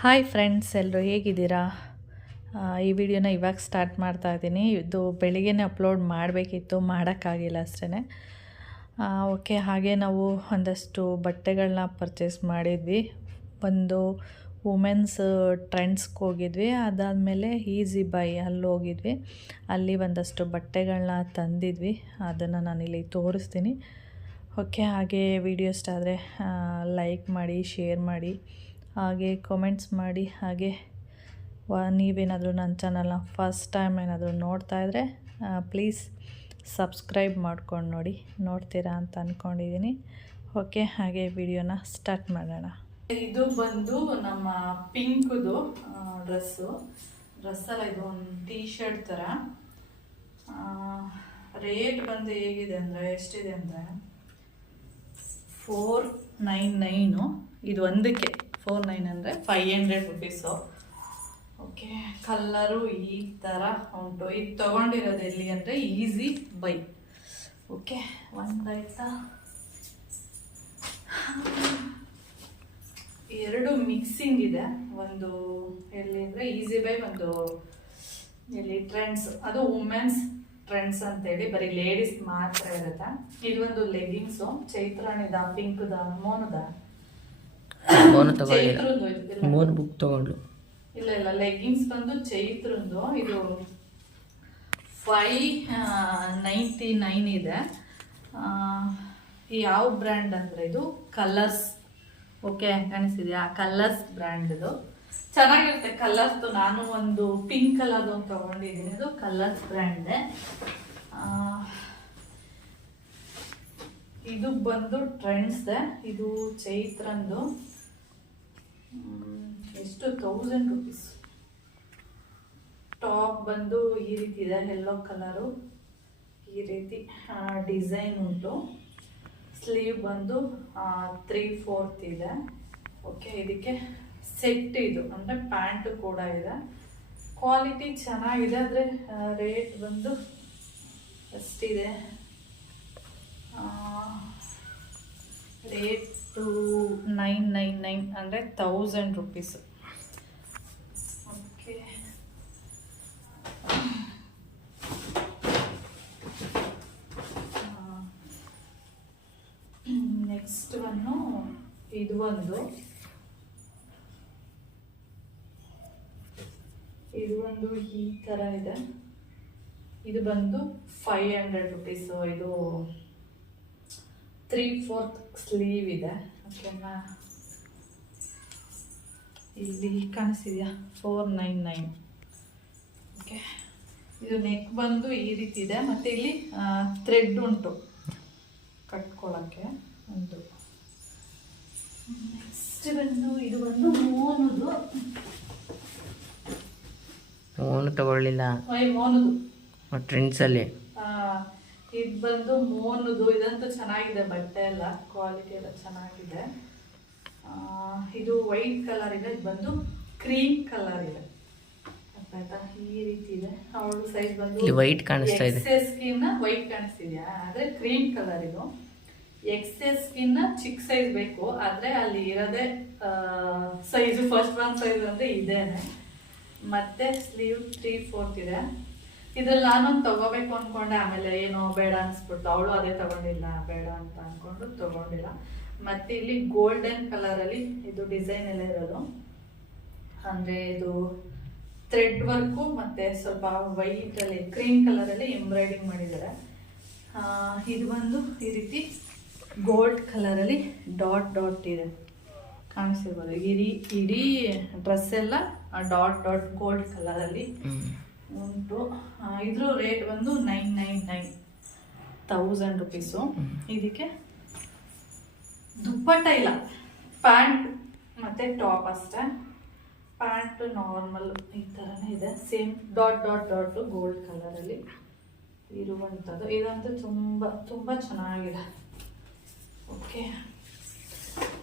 Hi friends ಎಲ್ಲರೂ ಹೇಗಿದ್ದೀರಾ? ಈ ವಿಡಿಯೋನ ಇವಾಗ ಸ್ಟಾರ್ಟ್ ಮಾಡ್ತಾ ಇದ್ದೀನಿ. ಇದು ಬೆಳಿಗ್ಗೆನೇ ಅಪ್ಲೋಡ್ ಮಾಡಬೇಕಿತ್ತು, ಮಾಡೋಕ್ಕಾಗಿಲ್ಲ ಅಷ್ಟೇ ಓಕೆ ಹಾಗೆ ನಾವು ಒಂದಷ್ಟು ಬಟ್ಟೆಗಳನ್ನ ಪರ್ಚೇಸ್ ಮಾಡಿದ್ವಿ. ಒಂದು ವುಮೆನ್ಸ್ ಟ್ರೆಂಡ್ಸ್ಗೆ ಹೋಗಿದ್ವಿ. ಅದಾದಮೇಲೆ ಈಸಿ ಬೈ ಅಲ್ಲಿ ಹೋಗಿದ್ವಿ. ಅಲ್ಲಿ ಒಂದಷ್ಟು ಬಟ್ಟೆಗಳನ್ನ ತಂದಿದ್ವಿ. ಅದನ್ನು ನಾನಿಲ್ಲಿ ತೋರಿಸ್ತೀನಿ. ಓಕೆ ಹಾಗೆ ವಿಡಿಯೋ ಆದರೆ ಲೈಕ್ ಮಾಡಿ ಶೇರ್ ಮಾಡಿ. ಹಾಗೆ ಕಮೆಂಟ್ಸ್ ಮಾಡಿ, ಹಾಗೆ ನೀವೇನಾದರೂ ನನ್ನ ಚಾನಲ್ನ ಫಸ್ಟ್ ಟೈಮ್ ಏನಾದರೂ ನೋಡ್ತಾ ಇದ್ದರೆ ಪ್ಲೀಸ್ ಸಬ್ಸ್ಕ್ರೈಬ್ ಮಾಡ್ಕೊಂಡು ನೋಡಿ, ನೋಡ್ತೀರಾ ಅಂತ ಅಂದ್ಕೊಂಡಿದ್ದೀನಿ ಓಕೆ ಹಾಗೆ ವಿಡಿಯೋನ ಸ್ಟಾರ್ಟ್ ಮಾಡೋಣ. ಇದು ಬಂದು ನಮ್ಮ ಪಿಂಕ್ದು ಡ್ರೆಸ್ಸು ಡ್ರೆಸ್ಸಲ್ಲ ಇದು ಒಂದು ಟೀ ಶರ್ಟ್ ಥರ ರೇಟ್ ಬಂದು ಹೇಗಿದೆ ಅಂದರೆ, ಎಷ್ಟಿದೆ ಅಂದರೆ ಫೋರ್ ನೈನ್ ನೈನು ಇದು ಒಂದಕ್ಕೆ. ಫೋರ್ ನೈನ್ ಅಂದರೆ five hundred rupees okay colour ಈ ಥರ ಉಂಟು. ಇದು ತೊಗೊಂಡಿರೋದು ಎಲ್ಲಿ ಅಂದರೆ ಈಸಿ ಬೈ ಓಕೆ ಒಂದಾಯ್ತಾ ಎರಡು ಮಿಕ್ಸಿಂಗ್ ಇದೆ. ಒಂದು ಎಲ್ಲಿ ಅಂದರೆ ಈಸಿ ಬೈ ಒಂದು ಎಲ್ಲಿ ಟ್ರೆಂಡ್ಸ್ ಅದು ವುಮೆನ್ಸ್ ಟ್ರೆಂಡ್ಸ್ ಅಂತೇಳಿ ಬರೀ ಲೇಡೀಸ್ ಮಾತ್ರ ಇರುತ್ತೆ. ಇದೊಂದು ಒಂದು ಲೆಗಿನ್ಸು ಚೈತ್ರಾಣಿದ ಪಿಂಕ್ದ ಮೋನದ ಫೋನ್ ತಗೊಳ್ಳಿಲ್ಲ. ಮೂರು ಬುಕ್ ತಗೊಂಡ್ಲು ಇಲ್ಲ ಇಲ್ಲ ಲೆಗ್ಗಿಂಗ್ಸ್ ಬಂದು ಚೈತ್ರದ್ದು ಇದು ಫೈ ನೈಂಟಿ ನೈನ್ ಇದೆ. ಆ, ಯಾವ ಬ್ರ್ಯಾಂಡ್ ಅಂದರೆ ಇದು? ಕಲರ್ಸ್ ಓಕೆ ಕಾಣಿಸಿದೆಯಾ ಕಲರ್ಸ್ ಬ್ರ್ಯಾಂಡ್ದು ಚೆನ್ನಾಗಿರುತ್ತೆ ಕಲರ್ಸ್ದು ನಾನು ಒಂದು ಪಿಂಕ್ ಕಲರ್ದು ಒಂದು ತೊಗೊಂಡಿದ್ದೀನಿ. ಇದು ಕಲರ್ಸ್ ಬ್ರ್ಯಾಂಡೆ ಇದು. ಬಂದು ಟ್ರೆಂಡ್ಸ್ದೆ ಇದು. ಚೈತ್ರಂದು ಎಷ್ಟು ತೌಸಂಡ್ ರುಪೀಸ್ ಟಾಪ್ ಬಂದು ಈ ರೀತಿ ಇದೆ ಎಲ್ಲೋ ಕಲರು ಈ ರೀತಿ ಡಿಸೈನ್ ಉಂಟು. ಸ್ಲೀವ್ ಬಂದು ತ್ರೀ ಫೋರ್ತ್ ಇದೆ. ಓಕೆ ಇದಕ್ಕೆ ಸೆಟ್ ಇದು, ಅಂದರೆ ಪ್ಯಾಂಟ್ ಕೂಡ ಇದೆ. ಕ್ವಾಲಿಟಿ ಚೆನ್ನಾಗಿದೆ ಅಂದರೆ ರೇಟ್ ಬಂದು ಎಷ್ಟಿದೆ ರೇಟು ನೈನ್ ನೈನ್ ನೈನ್ ಅಂದರೆ thousand rupees okay next one ಇದು ಒಂದು. ಇದು ಒಂದು ಈ ಥರ ಇದೆ. ಇದು ಬಂದು ಫೈವ್ ಹಂಡ್ರೆಡ್ ರುಪೀಸು ಇದು ತ್ರೀ ಫೋರ್ತ್ ಸ್ಲೀವ್ ಇದೆ. ಓಕೆನಾ ಇಲ್ಲಿ ಕಾಣಿಸಿದೆಯಾ ಫೋರ್ ನೈನ್ ನೈನ್ ಓಕೆ ಇದು ನೆಕ್ ಬಂದು ಈ ರೀತಿ ಇದೆ. ಮತ್ತು ಇಲ್ಲಿ ಥ್ರೆಡ್ ಉಂಟು ಕಟ್ಕೊಳ್ಳೋಕ್ಕೆ ಒಂದು. ನೆಕ್ಸ್ಟ್ ಬಂದು ಇದು ಬಂದು ಮೋನುದು. ಮೋನು ತಗೊಳ್ಳಿಲ್ಲ. ಮೋನುದು. ಟ್ರೆಂಡ್ಸಲ್ಲಿ ಇದು ಬಂದು ಮೋನದು ಇದಂತೂ ಚೆನ್ನಾಗಿದೆ ಬಟ್ಟೆ ಎಲ್ಲ ಕ್ವಾಲಿಟಿ ಎಲ್ಲ ಚೆನ್ನಾಗಿದೆ. ಇದು ವೈಟ್ ಕಲರ್ ಇದೆ ಇದು ಬಂದು ಕ್ರೀಮ್ ಕಲರ್ ಇದೆ. ಆಯ್ತಾ ಈ ರೀತಿ ಇದೆ. ಅವಳು ಸೈಜ್ ಬಂದು ವೈಟ್ ಕಾಣಿಸ್ತಾ ಇದೆ. ಎಕ್ಸೆಸ್ ಸ್ಕಿನ್ ವೈಟ್ ಕಾಣಿಸ್ತಿದ್ಯಾ? ಆದ್ರೆ ಕ್ರೀಮ್ ಕಲರ್ ಇದು. ಎಕ್ಸೆಸ್ ಸ್ಕಿನ್ ಚಿಕ್ಕ ಸೈಜ್ ಬೇಕು ಆದ್ರೆ ಅಲ್ಲಿ ಇರೋದೇ ಸೈಜ್ ಫಸ್ಟ್ ಒನ್ ಸೈಜ್ ಅಂದ್ರೆ ಇದೇನೆ. ಮತ್ತೆ ಸ್ಲೀವ್ ತ್ರೀ ಫೋರ್ತ್ ಇದೆ. ಇದ್ರಲ್ಲಿ ನಾನೊಂದು ತಗೋಬೇಕು ಅನ್ಕೊಂಡೆ, ಆಮೇಲೆ ಏನೋ ಬೇಡ ಅನ್ಸ್ಬಿಟ್ಟು ಅವಳು ಅದೇ ತಗೊಂಡಿಲ್ಲ, ಬೇಡ ಅಂತ ಅನ್ಕೊಂಡು ತಗೊಂಡಿಲ್ಲ. ಮತ್ತೆ ಇಲ್ಲಿ ಗೋಲ್ಡನ್ ಕಲರ್ ಅಲ್ಲಿ ಇದು ಡಿಸೈನ್ ಎಲ್ಲ ಇರೋದು. ಅಂದ್ರೆ ಇದು ಥ್ರೆಡ್ ವರ್ಕು ಮತ್ತೆ ಸ್ವಲ್ಪ ವೈಟ್ ಅಲ್ಲಿ ಕ್ರೀಮ್ ಕಲರ್ ಅಲ್ಲಿ ಎಂಬ್ರಾಯ್ಡಿಂಗ್ ಮಾಡಿದ್ದಾರೆ. ಇದು ಬಂದು ಈ ರೀತಿ ಗೋಲ್ಡ್ ಕಲರ್ ಅಲ್ಲಿ ಡಾಟ್ ಡಾಟ್ ಇದೆ. ಕಾಣಿಸಿರ್ಬೋದು ಇಡೀ ಇಡೀ ಡ್ರೆಸ್ ಎಲ್ಲ ಡಾಟ್ ಡಾಟ್ ಗೋಲ್ಡ್ ಕಲರ್ ಅಲ್ಲಿ ಉಂಟು. ಇದ್ರ ರೇಟ್ ಬಂದು nine nine nine thousand rupees ಇದಕ್ಕೆ ದುಪ್ಪಟ್ಟ ಇಲ್ಲ. ಪ್ಯಾಂಟ್ ಮತ್ತೆ ಟಾಪ್ ಅಷ್ಟೇ. ಪ್ಯಾಂಟ್ ನಾರ್ಮಲ್ ಈ ಥರನೇ ಇದೆ. Same dot dot dot gold ಕಲರಲ್ಲಿ ಇರುವಂಥದ್ದು. ಇದಂತೂ ತುಂಬ ತುಂಬ ಚೆನ್ನಾಗಿದೆ. ಓಕೆ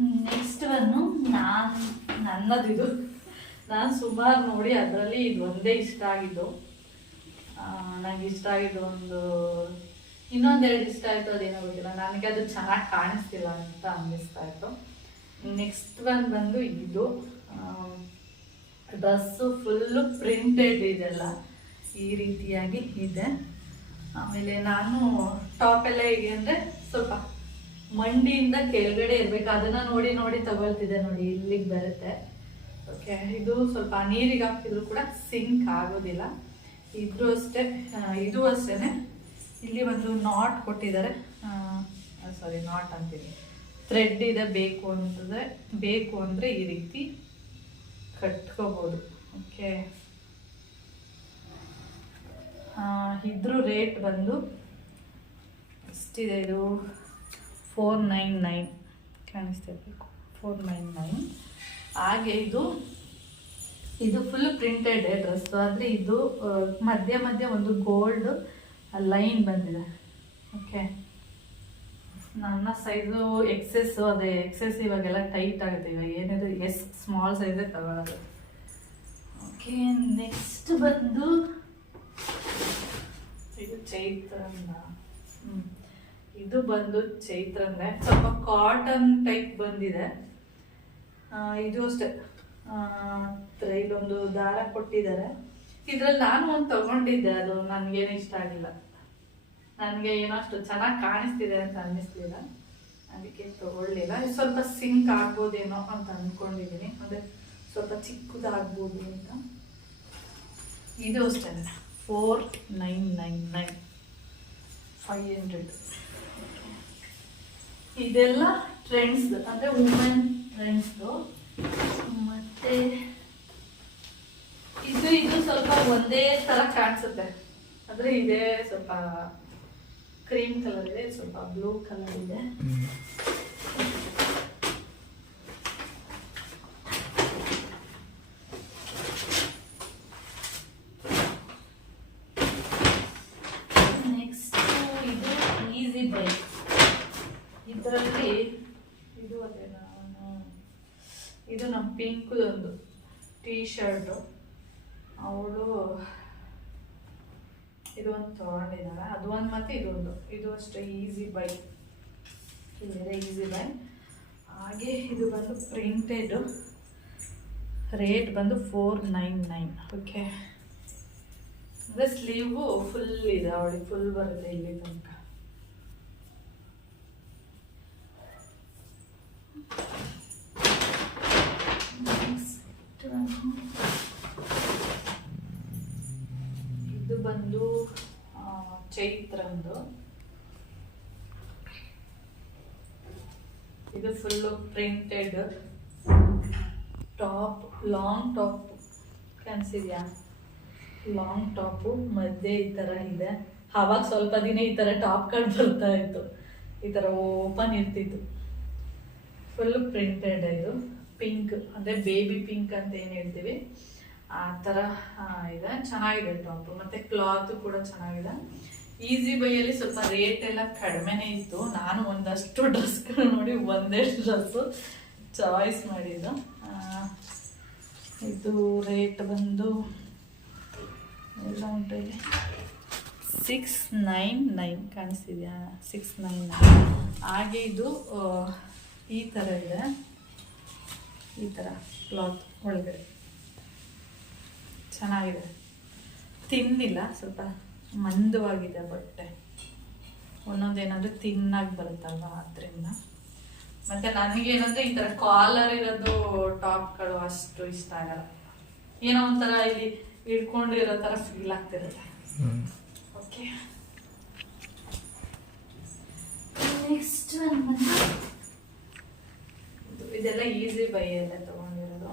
ನೆಕ್ಸ್ಟ್ ಬಂದು ನಾನು, ನನ್ನದಿದು. ನಾನು ಸುಮಾರು ನೋಡಿ ಅದರಲ್ಲಿ ಇದು ಒಂದೇ ಇಷ್ಟ ಆಗಿದ್ದು. ನನಗೆ ಇಷ್ಟ ಆಗಿದ್ದು ಒಂದು ಇನ್ನೊಂದೆರಡು ಇಷ್ಟ ಆಯಿತು, ಅದೇನೋ ಗೊತ್ತಿಲ್ಲ. ನನಗೆ ಅದು ಚೆನ್ನಾಗಿ ಕಾಣಿಸ್ತಿಲ್ಲ ಅಂತ ಅನ್ನಿಸ್ತಾ ಇತ್ತು. ನೆಕ್ಸ್ಟ್ ಒನ್ ಬಂದು ಇದು ಡ್ರೆಸ್ಸು ಫುಲ್ಲು ಪ್ರಿಂಟೆಡ್ ಇದೆಲ್ಲ. ಈ ರೀತಿಯಾಗಿ ಇದೆ. ಆಮೇಲೆ ನಾನು ಟಾಪ್ ಎಲ್ಲ ಹೇಗೆ ಅಂದರೆ ಸ್ವಲ್ಪ ಮಂಡಿಯಿಂದ ಕೆಳಗಡೆ ಇರಬೇಕು. ಅದನ್ನು ನೋಡಿ ನೋಡಿ ತಗೊಳ್ತಿದ್ದೆ ನೋಡಿ, ಇಲ್ಲಿಗೆ ಬರುತ್ತೆ. ಓಕೆ, ಇದು ಸ್ವಲ್ಪ ನೀರಿಗೆ ಹಾಕಿದ್ರು ಕೂಡ ಸಿಂಕ್ ಆಗೋದಿಲ್ಲ. ಇದ್ರೂ ಅಷ್ಟೇ ಇದು ಅಷ್ಟೇ ಇಲ್ಲಿ ಒಂದು ನಾಟ್ ಕೊಟ್ಟಿದ್ದಾರೆ. ಸಾರಿ ನಾಟ್ ಅಂತೀನಿ. ಥ್ರೆಡ್ ಇದೆ, ಬೇಕು ಅಂತಂದರೆ, ಬೇಕು ಅಂದರೆ ಈ ರೀತಿ ಕಟ್ಕೋಬೋದು. ಓಕೆ. ಇದ್ರ ರೇಟ್ ಬಂದು ಎಷ್ಟಿದೆ ಇದು? ಫೋರ್ ನೈನ್ ನೈನ್ ಕಾಣಿಸ್ತಿರ್ಬೇಕು ಫೋರ್ ನೈನ್ ನೈನ್ ಹಾಗೆ ಇದು ಇದು ಫುಲ್ ಪ್ರಿಂಟೆಡ್ ಡ್ರೆಸ್ ಆದರೆ ಇದು ಮಧ್ಯ ಮಧ್ಯ ಒಂದು ಗೋಲ್ಡ್ ಲೈನ್ ಬಂದಿದೆ. ಓಕೆ ನನ್ನ ಸೈಜು ಎಕ್ಸೆಸ್ಸು ಅದೇ ಎಕ್ಸೆಸ್ ಇವಾಗೆಲ್ಲ ಟೈಟ್ ಆಗುತ್ತೆ ಇವಾಗ ಏನಿದೆ ಎಸ್ ಸ್ಮಾಲ್ ಸೈಜೇ ತಗೊಳ್ಳೋದು ಓಕೆ ನೆಕ್ಸ್ಟ್ ಬಂದು, ಇದು ಚೈತ್ರನ್ನ. ಇದು ಬಂದು ಚೈತ್ರಂದೆ ಸ್ವಲ್ಪ ಕಾಟನ್ ಟೈಪ್ ಬಂದಿದೆ. ಇದು ಅಷ್ಟೆ. ಇಲ್ಲೊಂದು ದಾರ ಕೊಟ್ಟಿದ್ದಾರೆ. ಇದ್ರಲ್ಲಿ ನಾನು ಒಂದು ತಗೊಂಡಿದ್ದೆ, ಅದು ನನಗೇನು ಇಷ್ಟ ಆಗಿಲ್ಲ. ನನಗೆ ಏನೋ ಅಷ್ಟು ಚೆನ್ನಾಗಿ ಕಾಣಿಸ್ತಿದೆ ಅಂತ ಅನ್ನಿಸ್ತಿಲ್ಲ ಅದಕ್ಕೆ ತಗೊಳ್ಳಿಲ್ಲ. ಸ್ವಲ್ಪ ಸಿಂಕ್ ಆಗ್ಬೋದೇನೋ ಅಂತ ಅಂದ್ಕೊಂಡಿದ್ದೀನಿ ಅಂದರೆ ಸ್ವಲ್ಪ ಚಿಕ್ಕದಾಗ್ಬೋದು ಅಂತ. ಇದು ಅಷ್ಟೇ. Four nine nine nine five hundred ಇದೆಲ್ಲ ಟ್ರೆಂಡ್ಸ್ ಅಂದರೆ ವುಮೆನ್ ಟ್ರೆಂಡ್ಸ್ದು ಮತ್ತೆ ಇದು ಇದು ಸ್ವಲ್ಪ ಒಂದೇ ಥರ ಕಾಣಿಸುತ್ತೆ. ಆದರೆ ಇದೇ ಸ್ವಲ್ಪ ಕ್ರೀಮ್ ಕಲರ್ ಇದೆ, ಸ್ವಲ್ಪ ಬ್ಲೂ ಕಲರ್ ಇದೆ ನೆಕ್ಸ್ಟ್ ಇದು ಈಸಿ ಬೈ ಇದರಲ್ಲಿ ಇದು ಅದೇ ನಾನು ಇದು ನಮ್ಮ ಪಿಂಕ್ದೊಂದು ಟೀ ಶರ್ಟು ಅವಳು ಇದೊಂದು ತೊಗೊಂಡಿದ್ದಾಳೆ ಅದು ಒಂದು ಮತ್ತು ಇದೊಂದು. ಇದು ಅಷ್ಟೇ ಈಸಿ ಬೈ ಇಲ್ಲಿದೆ ಈಸಿ ಬೈ ಹಾಗೆ ಇದು ಬಂದು ಪ್ರಿಂಟೆಡು ರೇಟ್ ಬಂದು ಫೋರ್ ನೈನ್ ನೈನ್ ಓಕೆ ಅಂದರೆ ಸ್ಲೀವು ಫುಲ್ ಇದೆ ಅವಳಿಗೆ. ಫುಲ್ ಬರುತ್ತೆ ಇಲ್ಲಿ ತನಕ. ಇದು ಬಂದು ಚೈತ್ರಂದು ಇದು full printed top long top ಕಾಣಿಸಿದ್ಯಾ long top ಮಧ್ಯೆ ಈ ಥರ ಇದೆ. ಆವಾಗ ಸ್ವಲ್ಪ ದಿನ ಈ ಥರ ಟಾಪ್ಗಳು ಬರ್ತಾ ಇತ್ತು. ಈ ಥರ ಓಪನ್ ಇರ್ತಿತ್ತು. ಫುಲ್ ಪ್ರಿಂಟೆಡ್ ಇದು. ಪಿಂಕ್ ಅಂದರೆ ಬೇಬಿ ಪಿಂಕ್ ಅಂತ ಏನು ಹೇಳ್ತೀವಿ? ಆ ಥರ ಇದೆ. ಚೆನ್ನಾಗಿದೆ ಟಾಪ್ ಮತ್ತು ಕ್ಲಾತ್ ಕೂಡ ಚೆನ್ನಾಗಿದೆ. ಈಸಿ ಬೈಯಲ್ಲಿ ಸ್ವಲ್ಪ ರೇಟ್ ಎಲ್ಲ ಕಡಿಮೆನೇ ಇತ್ತು. ನಾನು ಒಂದಷ್ಟು ಡ್ರೆಸ್ಗಳು ನೋಡಿ ಒಂದೇ ಡ್ರೆಸ್ಸು ಚಾಯ್ಸ್ ಮಾಡಿದ್ದು. ಇದು ರೇಟ್ ಬಂದು ಎಲ್ಲ ಉಂಟು ಇಲ್ಲಿ. ಸಿಕ್ಸ್ ನೈನ್ ನೈನ್ ಕಾಣಿಸ್ತಿದ್ಯಾ? ಸಿಕ್ಸ್ ನೈನ್ ನೈನ್ ಹಾಗೆ ಇದು ಈ ಥರ ಇದೆ. ಈ ಥರ ಕ್ಲಾತ್ ಒಳಗಡೆ. ಚೆನ್ನಾಗಿದೆ. ತಿನ್ನಿಲ್ಲ ಸ್ವಲ್ಪ ಮಂದವಾಗಿದೆ ಬಟ್ಟೆ. ಒಂದೊಂದೇನಾದರೂ ತಿನ್ನಾಗಿ ಬರುತ್ತಲ್ವ ಅದರಿಂದ. ಮತ್ತು ನನಗೇನಂದರೆ ಈ ಥರ ಕಾಲರ್ ಇರೋದು ಟಾಪ್ಗಳು ಅಷ್ಟು ಇಷ್ಟ ಆಗಲ್ಲ. ಏನೋ ಒಂಥರ ಇಲ್ಲಿ ಇಟ್ಕೊಂಡಿರೋ ಥರ ಫೀಲ್ ಆಗ್ತಿರುತ್ತೆ. ಓಕೆ ನೆಕ್ಸ್ಟ್ ಇದೆಲ್ಲ ಈಸಿ ಬೈಯಲ್ಲೇ ತಗೊಂಡಿರೋದು.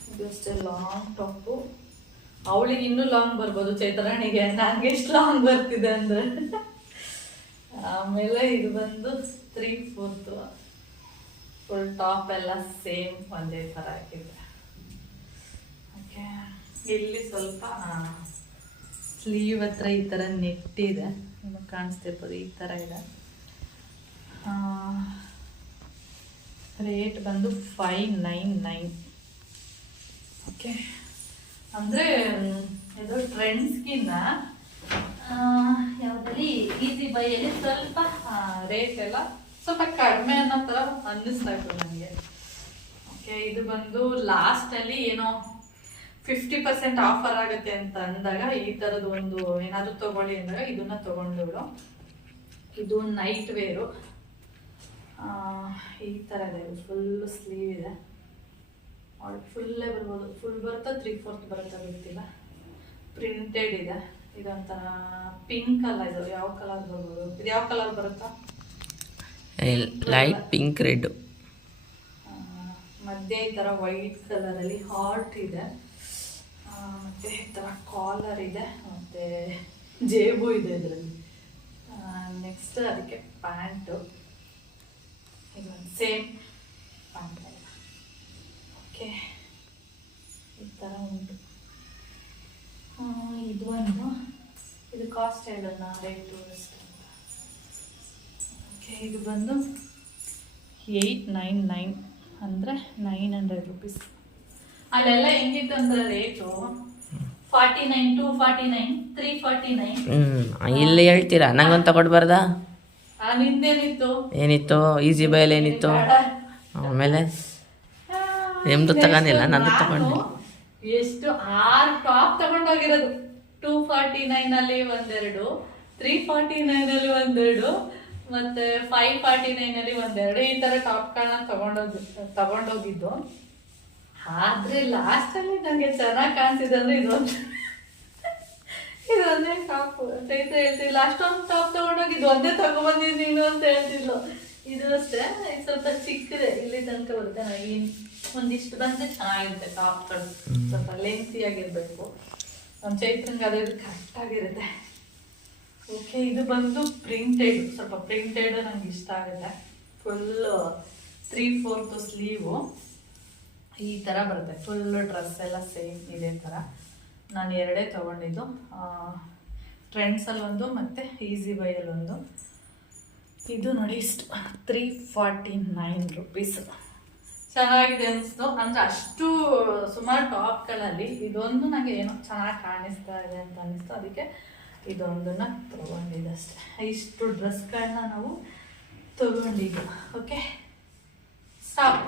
ಇದು ಅಷ್ಟೇ ಲಾಂಗ್ ಟಾಪು ಅವಳಿಗೆ ಇನ್ನೂ ಲಾಂಗ್ ಬರ್ಬೋದು. ಚೈತರಾಣಿಗೆ. ನನಗೆ ಎಷ್ಟು ಲಾಂಗ್ ಬರ್ತಿದೆ ಅಂದ್ರೆ. ಆಮೇಲೆ ಇದು ಬಂದು ತ್ರೀ ಫೋರ್ತು ಫುಲ್ ಟಾಪ್ ಎಲ್ಲ ಸೇಮ್ ಒಂದೇ ಥರ ಆಗಿದೆ ಇಲ್ಲಿ ಸ್ವಲ್ಪ ಸ್ಲೀವ್ ಹತ್ರ ಈ ಥರ ನೆಟ್ಟಿದೆ ನಿಮಗೆ ಕಾಣಿಸ್ತಿರ್ಬೋದು ಈ ಥರ ಇದೆ. ರೇಟ್ ಬಂದು ಫೈವ್ ನೈನ್ ನೈನ್ ಓಕೆ ಅಂದರೆ ಇದು ಟ್ರೆಂಡ್ಸ್ಗಿನ್ನ ಯಾವುದೆಲ್ಲ ಈಸಿ ಬೈಯಲ್ಲಿ ಸ್ವಲ್ಪ ರೇಟ್ ಎಲ್ಲ ಸ್ವಲ್ಪ ಕಡಿಮೆ ಅನ್ನೋ ಥರ ಅನ್ನಿಸ್ತಾ ಇತ್ತು ನನಗೆ. ಓಕೆ ಇದು ಬಂದು ಲಾಸ್ಟಲ್ಲಿ ಏನೋ ಫಿಫ್ಟಿ ಪರ್ಸೆಂಟ್ ಆಫರ್ ಆಗುತ್ತೆ ಅಂತ ಅಂದಾಗ ಈ ಥರದ್ದು ಒಂದು ಏನಾದರೂ ತಗೊಳ್ಳಿ ಅಂದಾಗ ಇದನ್ನ ತಗೊಂಡವಳು ಇದು ನೈಟ್ ವೇರು ಈ ತರ ಇದೆ. ಫುಲ್ ಸ್ಲೀವ್ ಇದೆ. ಫುಲ್ಲೇ ಬರ್ಬೋದು. ಫುಲ್ ಬರುತ್ತಾ ತ್ರೀ ಫೋರ್ತ್ ಬರುತ್ತಾ ಗೊತ್ತಿಲ್ಲ. ಪ್ರಿಂಟೆಡ್ ಇದೆ. ಇದೊಂಥರ ಪಿಂಕ್ ಅಲ್ಲ ಇದು. ಯಾವ ಕಲರ್ ಬರ್ಬೋದು? ಇದು ಯಾವ ಕಲರ್ ಬರುತ್ತಾ? ಲೈಟ್ ಪಿಂಕ್ ರೆಡ್ ಮಧ್ಯೆ ಈ ಥರ ವೈಟ್ ಕಲರಲ್ಲಿ ಹಾರ್ಟ್ ಇದೆ. ಮತ್ತೆ ಥರ ಕಾಲರ್ ಇದೆ, ಮತ್ತೆ ಜೇಬು ಇದೆ ಇದರಲ್ಲಿ. ನೆಕ್ಸ್ಟ್ ಅದಕ್ಕೆ ಪ್ಯಾಂಟು. ಇದೊಂದು ಸೇಮ್ ಪ್ಯಾಂಟ್ ಓಕೆ ಈ ಥರ ಉಂಟು. ಇದು ಒಂದು. ಇದು ಕಾಸ್ಟ್ ಹೇಳೋಣ ರೇಟು ಅಂತ ಓಕೆ ಇದು ಬಂದು ಏಯ್ಟ್ ನೈನ್ ನೈನ್ ಅಂದರೆ ನೈನ್ ಹಂಡ್ರೆಡ್ ರುಪೀಸ್ ಅಲ್ಲೆಲ್ಲ ಹೆಂಗಿತ್ತು ಅಂದ್ರೆ rate forty nine two forty nine three forty nine ಹ್ಞೂ ಇಲ್ಲಿ ಹೇಳ್ತೀರಾ? ನಂಗೊಂದು ತಗೊಡ್ಬಾರ್ದಾ ನಿಂದೇನಿತ್ತು? ಏನಿತ್ತು? ಈಸಿ ಬೈಲ್ ಏನಿತ್ತು? ಆಮೇಲೆ? ನಿಮ್ದು ತಗೊಂಡಿಲ್ಲ, ನಂದು ತಗೊಂಡು ಎಷ್ಟು ಆರ್ ಟಾಪ್ ತಗೊಂಡೋಗಿರೋದು. ಟೂ ಫಾರ್ಟಿ ನೈನ್ ಅಲ್ಲಿ ಒಂದೆರಡು ತ್ರೀ ಫಾರ್ಟಿ ನೈನ್ ಅಲ್ಲಿ ಒಂದೆರಡು ಮತ್ತೆ ಫೈವ್ ಫಾರ್ಟಿ ನೈನ್ ಅಲ್ಲಿ ಒಂದೆರಡು. ಈ ತರ ಟಾಪ್ಗಳನ್ನ ತಗೊಂಡೋಗಿ ತಗೊಂಡೋಗಿದ್ದು. ಆದ್ರೆ ಲಾಸ್ಟ್ ಅಲ್ಲಿ ನನಗೆ ಚೆನ್ನಾಗಿ ಕಾಣಿಸಿದೆ ಅಂದ್ರೆ ಇದೊಂದು ಇದೊಂದೇ ಟಾಪ್ ಇದು ಹೇಳ್ತಿಲ್ಲ ಅಷ್ಟೊಂದು ಟಾಪ್ ತಗೊಂಡೋಗಿ ಒಂದೇ ತಗೊಂಡ್ಬಂದಿದ್ ನೀನು ಅಂತ ಹೇಳ್ತಿದ್ಲು. ಇದು ಅಷ್ಟೇ ಇದು ಸ್ವಲ್ಪ ಚಿಕ್ಕದೆ ಇಲ್ಲಿ ತನಕ ಬರುತ್ತೆ. ನನಗೆ ಇನ್- ಒಂದಿಷ್ಟು ಬಂದ್ರೆ ಚೆನ್ನಾಗಿರುತ್ತೆ ಟಾಪ್ಗಳು ಸ್ವಲ್ಪ ಲೆಂತಿ ಆಗಿರ್ಬೇಕು. ನಮ್ಮ ಚೈತ್ರಂಗೆ ಅದೇ ಕರೆಕ್ಟ್ ಆಗಿರುತ್ತೆ. ಓಕೆ ಇದು ಬಂದು ಪ್ರಿಂಟೆಡ್ ಸ್ವಲ್ಪ ಪ್ರಿಂಟೆಡ್ ನಂಗೆ ಇಷ್ಟ ಆಗುತ್ತೆ. ಫುಲ್ ತ್ರೀ ಫೋರ್ತ್ ಸ್ಲೀವು ಈ ಥರ ಬರುತ್ತೆ. ಫುಲ್ ಡ್ರೆಸ್ ಎಲ್ಲ ಸೇಮ್ ಇದೇ ಥರ ನಾನು ಎರಡೇ ತೊಗೊಂಡಿದ್ದು. ಟ್ರೆಂಡ್ಸಲ್ಲಿ ಒಂದು ಮತ್ತು ಈಸಿ ಬೈಯಲ್ಲಿ ಒಂದು. ಇದು ನೋಡಿ ಇಷ್ಟು. ತ್ರೀ ಫಾರ್ಟಿ ನೈನ್ ರುಪೀಸ್ ಚೆನ್ನಾಗಿದೆ ಅನಿಸ್ತು. ಅಂದರೆ ಅಷ್ಟು ಸುಮಾರು ಟಾಪ್ಗಳಲ್ಲಿ ಇದೊಂದು ನನಗೆ ಏನೋ ಚೆನ್ನಾಗಿ ಕಾಣಿಸ್ತಾ ಇದೆ ಅಂತ ಅನಿಸ್ತು. ಅದಕ್ಕೆ ಇದೊಂದನ್ನ ತೊಗೊಂಡಿದ್ದೆ ಅಷ್ಟೇ. ಇಷ್ಟು ಡ್ರೆಸ್ಗಳನ್ನ ನಾವು ತೊಗೊಂಡಿದ್ದು. Okay stop